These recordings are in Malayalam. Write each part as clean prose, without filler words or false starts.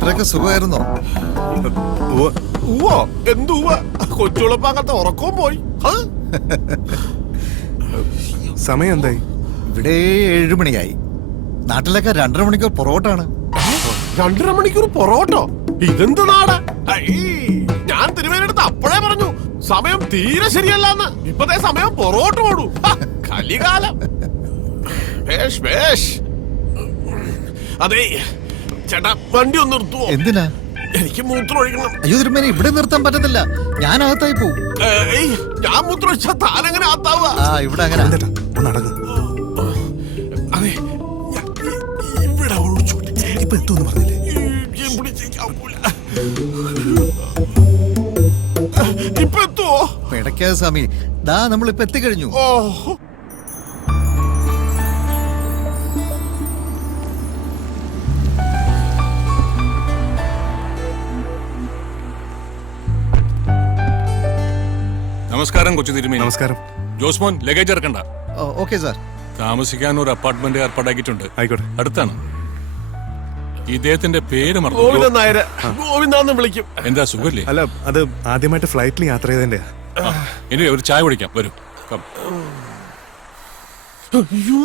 രാത്രിയൊക്കെ സുഖമായിരുന്നോ? കൊച്ചുളപ്പാകത്തെ ഉറക്കവും പോയി. സമയം എന്തായി? ഇവിടെ 7 മണിയായി. നാട്ടിലൊക്കെ 2.5 മണിക്കൂർ പൊറോട്ടാണ്. 2.5 മണിക്കൂർ പൊറോട്ടോ? ഇതെന്ത് നാടാ? ഞാൻ തിരുവേനടുത്ത് അപ്പോഴേ പറഞ്ഞു സമയം തീരെ ശരിയല്ലെന്ന്. ഇപ്പത്തെ സമയം പൊറോട്ട ഓടൂ. കലികാലം. അതെ ചേട്ടാ, വണ്ടി ഒന്ന് നിർത്തുവോ? എന്തിനാ? എനിക്ക് മൂത്രം ഒഴിക്കണം. അയ്യോ തിരുമേനി, ഇവിടെ നിർത്താൻ പറ്റത്തില്ല. ഞാൻ അകത്തായി പോവും. ഞാൻ മൂത്രം ഒഴിച്ചാ താനെങ്ങനെ ആത്താവുക? ഇവിടെ അങ്ങനെ നടന്നു. അതെ, ഇവിടെ ഒഴിച്ചു. ഇപ്പൊ എത്തുമെന്ന് പറഞ്ഞില്ലേ? ഇപ്പൊ എത്തുവോ? പിടയ്ക്കാതെ സ്വാമി, ദാ നമ്മളിപ്പോ എത്തിക്കഴിഞ്ഞു. ഓ, നമസ്കാരം കൊച്ചു തിരുമേനി. നമസ്കാരം. ജോസ്മോൻ, ലഗേജ് ഇറക്കണ്ട. Okay sir. താമസിക്കാൻ ഒരു അപ്പാർട്ട്മെന്റ് ഏർപ്പാടാക്കിയിട്ടുണ്ട്. ആയിക്കോട്ടെ. അടുത്താണ്. ഇദ്ദേഹത്തിന്റെ പേര് മറന്നു. ഗോവിന്ദൻ നായര്. ഗോവിന്ദാന്ന് വിളിക്കും. എന്താ സുഖല്ലേ? അല്ല, അത് ആദ്യമായിട്ട് ഫ്ലൈറ്റിൽ യാത്ര ചെയ്തതിന്റെ. ഇനി ഒരു ചായ കുടിക്കാം, വരും. അയ്യോ,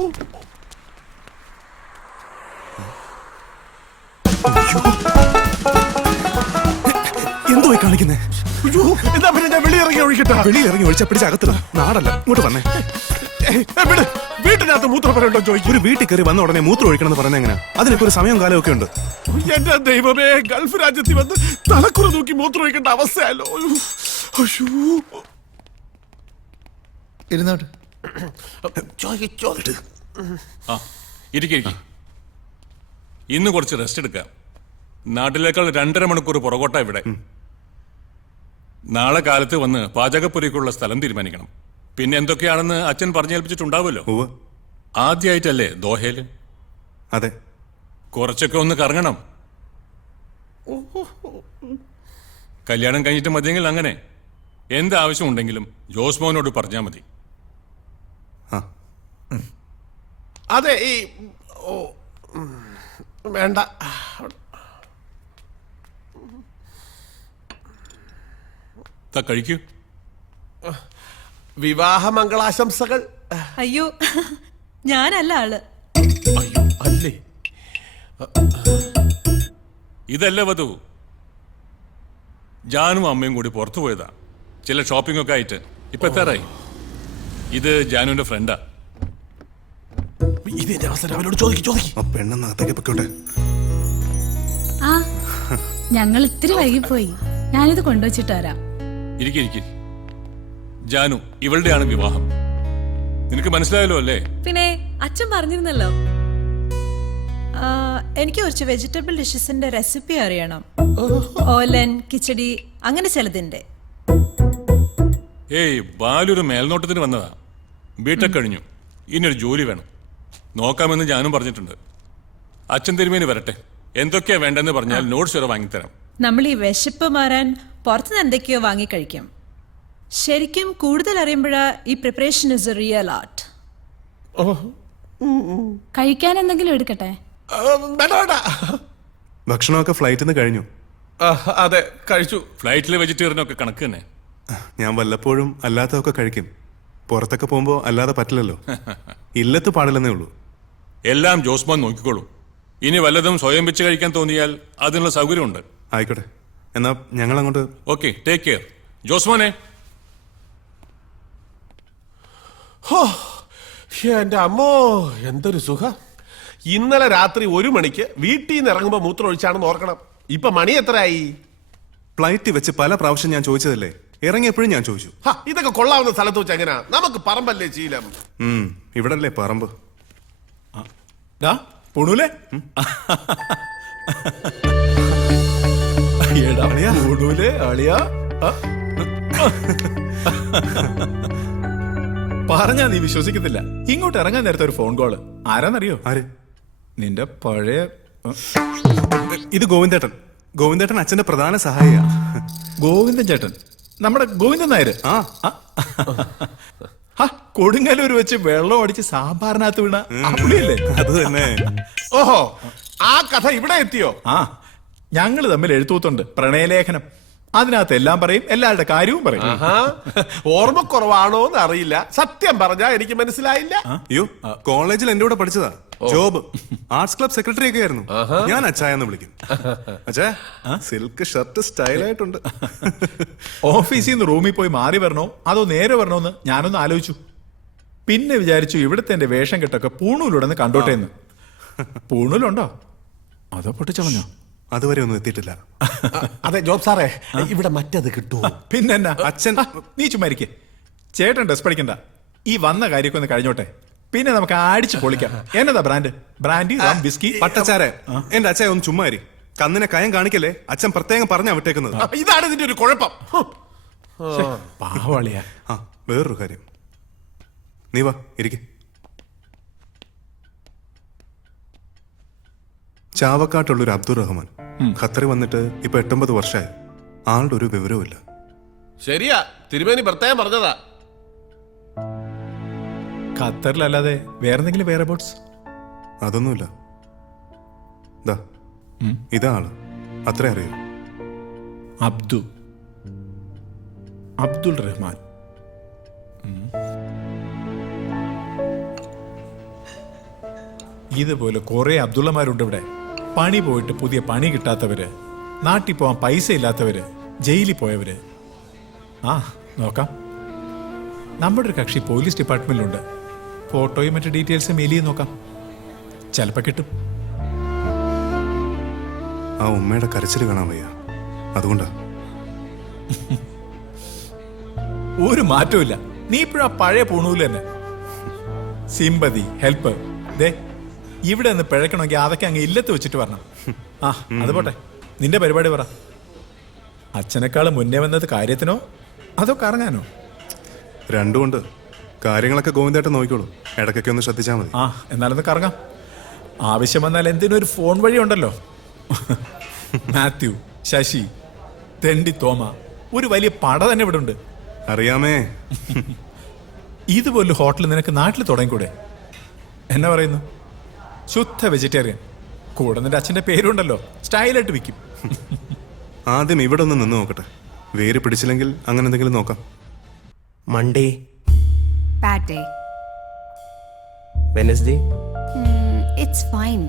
എന്തോ കാണിക്കുന്നേ? എന്താ പിന്നെ ഞാൻ വെളിയിറങ്ങി ഒഴിക്കട്ടാ? വെളിയിറങ്ങി ഒഴിച്ച പിടിച്ച അകത്തില്ല. നാടല്ല, ഇങ്ങോട്ട് വന്നേ. വീട്ടിനകത്ത് മൂത്രപ്പുരണ്ടോ ചോദിക്കും. ഒരു വീട്ടിൽ കയറി വന്ന ഉടനെ മൂത്രം ഒഴിക്കണമെന്ന് പറഞ്ഞ എങ്ങനെ? അതിനൊക്കെ ഒരു സമയവും കാലവും ഒക്കെ ഉണ്ട്. എന്റെ ദൈവമേ, ഗൾഫ് രാജ്യത്തിൽ വന്ന് തലക്കുറ നോക്കി മൂത്രം ഒഴിക്കേണ്ട അവസ്ഥയല്ലോ. ഇരുന്നോട്ട്. ഇരിക്കും. ഇന്ന് കുറച്ച് റെസ്റ്റ് എടുക്കാം. നാട്ടിലേക്കാൾ 2.5 മണിക്കൂർ പുറകോട്ടാ ഇവിടെ. നാളെ കാലത്ത് വന്ന് പാചകപ്പുരയ്ക്കുള്ള സ്ഥലം തീരുമാനിക്കണം. പിന്നെ എന്തൊക്കെയാണെന്ന് അച്ഛൻ പറഞ്ഞേൽപ്പിച്ചിട്ടുണ്ടാവുമല്ലോ. ആദ്യമായിട്ടല്ലേ ദോഹയില്? അതെ. കുറച്ചൊക്കെ ഒന്ന് കറങ്ങണം. കല്യാണം കഴിഞ്ഞിട്ട് മതിയെങ്കിൽ അങ്ങനെ. എന്താവശ്യം ഉണ്ടെങ്കിലും ജോസ്മോനോട് പറഞ്ഞാൽ മതി. അതെ, ഈ വേണ്ട. കഴിക്കൂ. വിവാഹ മംഗളാശംസകൾ. അയ്യോ, ഞാനല്ല ആള്. അയ്യോ, അല്ലേ? ഇതല്ല വധു. ജാനും അമ്മയും കൂടി പുറത്തു പോയതാ, ചില ഷോപ്പിംഗ് ഒക്കെ ആയിട്ട്. ഇപ്പൊ എത്താറായി. ഇത് ജാനുവിന്റെ ഫ്രണ്ടാ. ഇതിന്റെ അവസരം അവനോട് ചോദിക്കും. ആ പെണ്ണെന്നകത്തേക്ക് പൊക്കോട്ടെ. ആ, ഞങ്ങൾ ഇത്തിരി വൈകിപ്പോയി. ഞാനിത് കൊണ്ടുവച്ചിട്ട് വരാം. ഇരിക്കും. ജാനു, ഇവളുടെയാണ് വിവാഹം. നിനക്ക് മനസ്സിലായല്ലോ അല്ലേ? പിന്നെ അച്ഛൻ പറഞ്ഞിരുന്നല്ലോ. എനിക്ക് കുറച്ച് വെജിറ്റബിൾ ഡിഷസിന്റെ റെസിപ്പി അറിയണം. ഓലൻ, കിച്ചടി, അങ്ങനെ ചിലതിന്റെ. ഏയ്, ബാലൊരു മേൽനോട്ടത്തിന് വന്നതാ. ബിടെക് കഴിഞ്ഞു. ഇനിയൊരു ജോലി വേണം. നോക്കാമെന്ന് ജാനും പറഞ്ഞിട്ടുണ്ട്. അച്ഛൻ തിരുമേനി വരട്ടെ. എന്തൊക്കെയാ വേണ്ടെന്ന് പറഞ്ഞാൽ നോട്ട്സ് വരെ വാങ്ങിത്തരാം. നമ്മൾ ഈ വിശപ്പ് മാറാൻ പുറത്തുനിന്ന് എന്തൊക്കെയോ വാങ്ങിക്കഴിക്കും. ശരിക്കും കൂടുതൽ അറിയുമ്പോഴാ ഈ preparation is a real art. കഴിക്കാൻ എന്തെങ്കിലും എടുക്കട്ടെ? ഭക്ഷണമൊക്കെ ഫ്ലൈറ്റിൽ നിന്ന് കഴിഞ്ഞു. അതെ, കഴിച്ചു. ഫ്ലൈറ്റിലെ വെജിറ്റേറിയനൊക്കെ കണക്ക് തന്നെ. ഞാൻ വല്ലപ്പോഴും അല്ലാത്തതൊക്കെ കഴിക്കും. പുറത്തൊക്കെ പോകുമ്പോൾ അല്ലാതെ പറ്റില്ലല്ലോ. ഇല്ലത്ത് പാടില്ലെന്നേ ഉള്ളൂ. എല്ലാം ജോസ്മോൻ നോക്കിക്കോളൂ. ഇനി വല്ലതും സ്വയം വെച്ച് കഴിക്കാൻ തോന്നിയാൽ അതിനുള്ള സൗകര്യമുണ്ട്. ആയിക്കോട്ടെ, എന്നാ ഞങ്ങൾ അങ്ങോട്ട്. Okay, take care. ജോസ്മോനെ. എന്റെ അമ്മോ, എന്തൊരു സുഖം. ഇന്നലെ രാത്രി 1 മണിക്ക് വീട്ടിൽ നിന്ന് ഇറങ്ങുമ്പോ മൂത്രം ഒഴിച്ചാണെന്ന് ഓർക്കണം. ഇപ്പൊ മണി എത്രയായി? ഫ്ലൈറ്റിൽ വെച്ച് പല പ്രാവശ്യം ഞാൻ ചോദിച്ചതല്ലേ? ഇറങ്ങിയപ്പോഴും ഞാൻ ചോദിച്ചു. ഇതൊക്കെ കൊള്ളാവുന്ന സ്ഥലത്ത് വെച്ച് എങ്ങനെയാ? നമുക്ക് പറമ്പല്ലേ ശീലം. ഇവിടല്ലേ പറമ്പ്. പൊണൂലേ? പറഞ്ഞാ നീ വിശ്വസിക്കത്തില്ല. ഇങ്ങോട്ട് ഇറങ്ങാൻ നേരത്തെ ഒരു ഫോൺ കോള്. ആരാന്നറിയോ? ആര്? നിന്റെ പഴയ ഇത് ഗോവിന്ദേട്ടൻ. ഗോവിന്ദേട്ടൻ അച്ഛന്റെ പ്രധാന സഹായിയാ. ഗോവിന്ദൻ ചേട്ടൻ, നമ്മുടെ ഗോവിന്ദൻ നായര്. കൊടുങ്ങല്ലൂർ വെച്ച് വെള്ളം അടിച്ച് സാമ്പാറിനകത്ത് വീണ അല്ലേ? അത് തന്നെ. ഓഹോ, ആ കഥ ഇവിടെ എത്തിയോ? ആ, ഞങ്ങൾ തമ്മിൽ എഴുത്തൂത്തുണ്ട്, പ്രണയലേഖനം. അതിനകത്ത് എല്ലാം പറയും, എല്ലാവരുടെ കാര്യവും പറയും. ആഹാ. ഓർമ്മക്കുറവാണോ എന്ന് അറിയില്ല. സത്യം പറഞ്ഞാ എനിക്ക് മനസ്സിലായില്ല. അയ്യോ കോളേജിൽ എന്റെ കൂടെ പഠിച്ചതാ. ജോബ് ആർട്സ് ക്ലബ് സെക്രട്ടറി ഒക്കെ ആയിരുന്നു. ഞാൻ അച്ചായെന്ന് വിളിക്കും. അച്ഛാ സിൽക്ക് ഷർട്ട് സ്റ്റൈലായിട്ടുണ്ട്. ഓഫീസിൽ നിന്ന് റൂമിൽ പോയി മാറി വരണോ അതോ നേരെ വരണോന്ന് ഞാനൊന്ന് ആലോചിച്ചു. പിന്നെ വിചാരിച്ചു ഇവിടുത്തെ എന്റെ വേഷം കെട്ടൊക്കെ പൂണൂലുടന്ന് കണ്ടോട്ടെ എന്ന്. പൂണൂലുണ്ടോ അതോ പൊട്ടിച്ചളഞ്ഞോ? അതുവരെ ഒന്നും എത്തിയിട്ടില്ല. അതെ ജോബ് സാറേ, ഇവിടെ മറ്റത് കിട്ടുമോ? പിന്നെന്നാ അച്ഛൻ നീ ചുമ്മാരിക്കേ. ചേട്ടൻ ഡ്രസ് പഠിക്കണ്ട, ഈ വന്ന കാര്യമൊക്കെ ഒന്ന് കഴിഞ്ഞോട്ടെ, പിന്നെ നമുക്ക് അടിച്ചു പൊളിക്കാം. എന്നതാ ബ്രാൻഡ്? ബ്രാൻഡി, റം, വിസ്കി, പട്ടച്ചാരെ. എന്റെ അച്ഛൻ ഒന്ന് ചുമ്മാരി. കന്നിനെ കയം കാണിക്കല്ലേ. അച്ഛൻ പ്രത്യേകം പറഞ്ഞാ വിട്ടേക്കുന്നത്. ഇതാണ് ഇതിന്റെ ഒരു കുഴപ്പം. പാവളിയാ. ആ വേറൊരു കാര്യം, നീ വാ ഇരിക്കെ. ചാവക്കാട്ടുള്ളൊരു അബ്ദുൾ റഹ്മാൻ ഖത്തറിൽ വന്നിട്ട് ഇപ്പൊ 8-9 വർഷമായി. ആളുടെ ഒരു വിവരവും ഇല്ല. ശരിയാ, തിരുമേനി പ്രത്യേകം പറഞ്ഞതാ. ഖത്തറിലല്ലാതെ വേറെന്തെങ്കിലും വേറെ ബോട്ട്സ്? അതൊന്നുമില്ല. ദാ ഇതാ ആള്, അത്രേ അറിയൂ. അബ്ദുൾ റഹ്മാൻ. ഇതുപോലെ കുറെ അബ്ദുള്ളമാരുണ്ട് ഇവിടെ. പണി പോയിട്ട് പുതിയ പണി കിട്ടാത്തവര്, നാട്ടിൽ പോവാൻ പൈസ ഇല്ലാത്തവര്, ജയിലിൽ പോയവര്. ആ നോക്കാം, നമ്മുടെ ഒരു കക്ഷി പോലീസ് ഡിപ്പാർട്ട്മെന്റിലുണ്ട്. ഫോട്ടോയും മറ്റു ഡീറ്റെയിൽസും മെയിൽ ചെയ്ത് നോക്കാം, ചിലപ്പോ കിട്ടും. ആ ഉമ്മയുടെ കരച്ചിൽ കാണാൻ വയ്യ, അതുകൊണ്ടാ. ഒരു മാറ്റവും ഇല്ല. നീ ഇപ്പോഴാ പഴയ പൂണൂല് തന്നെ. Sympathy, help. ദേ ഇവിടെ നിന്ന് പിഴക്കണമെങ്കിൽ അതൊക്കെ അങ്ങ് ഇല്ലത്ത് വെച്ചിട്ട് വരണം. ആ അത് പോട്ടെ, നിന്റെ പരിപാടി പറ. അച്ഛനേക്കാൾ മുന്നേ വന്നത് കാര്യത്തിനോ അതോ കറങ്ങാനോ? രണ്ടുമുണ്ട്. കാര്യങ്ങളൊക്കെ ഗോവിന്ദേട്ടൻ നോക്കിക്കോളൂ, ഇടയ്ക്കൊക്കെ ഒന്ന് ശ്രദ്ധിച്ചാൽ മതി. ആ എന്നാലൊന്ന് കറങ്ങാം. ആവശ്യം വന്നാൽ എന്തിനും ഒരു ഫോൺ വഴി ഉണ്ടല്ലോ. മാത്യു, ശശി, തെണ്ടി തോമ, ഒരു വലിയ പട തന്നെ ഇവിടെ ഉണ്ട്. അറിയാമേ. ഇതുപോലെ ഹോട്ടൽ നിനക്ക് നാട്ടിൽ തുടങ്ങിക്കൂടെ? എന്നാ പറയുന്നു? ശുദ്ധ വെജിറ്റേറിയൻ. കൂടെ നിന്റെ അച്ഛന്റെ പേരുണ്ടല്ലോ, സ്റ്റൈലായിട്ട് വിൽക്കും. ആദ്യം ഇവിടെ ഒന്ന് നിന്ന് നോക്കട്ടെ. വേര് പിടിച്ചില്ലെങ്കിൽ അങ്ങനെ എന്തെങ്കിലും നോക്കാം. Monday, Bad day. Wednesday, It's fine.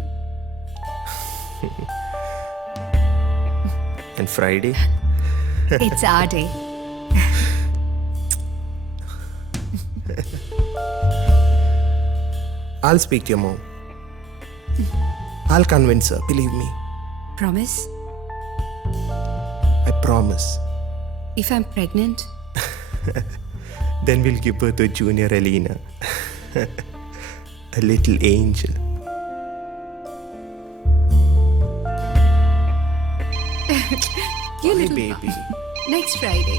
and Friday. It's our day. I'll speak to your mom. I'll convince her, believe me. Promise? I promise. If I'm pregnant? Then we'll give birth to a junior Alina. A little angel. You My little baby. Next Friday.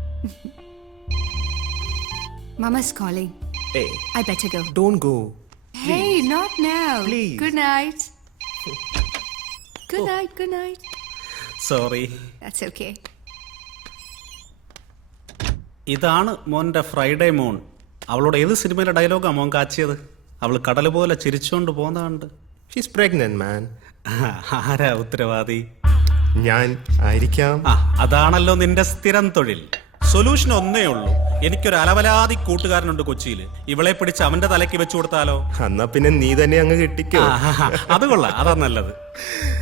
Mama's calling. Hey, I better go. don't go. Hey, not now. Please. Good night. Good night, good night. Sorry. That's okay. ഇതാണ് മോൻ്റെ ഫ്രൈഡേ മോൺ. അവളോട് ഏത് സിനിമയിലെ ഡയലോഗാണ് മോൻ കാച്ചിയത്? അവൾ കടൽ പോലെ ചിരിച്ചുകൊണ്ട് പോകുന്നതുണ്ട്. She's pregnant, man. ആരാ ഉത്തരവാദി? ഞാൻ ആയിരിക്കാം. ആ അതാണല്ലോ നിന്റെ സ്ഥിരം തൊഴിൽ. സൊല്യൂഷൻ ഒന്നേ ഉള്ളൂ. എനിക്കൊരു അലവലാതി കൂട്ടുകാരനുണ്ട് കൊച്ചിയിൽ. ഇവളെ പിടിച്ച് അവന്റെ തലയ്ക്ക് വെച്ചു കൊടുത്താലോ? എന്നാ പിന്നെ നീ തന്നെ അങ്ങ് കെട്ടിക്കോ. അത് കൊള്ളാം, അതാ നല്ലത്.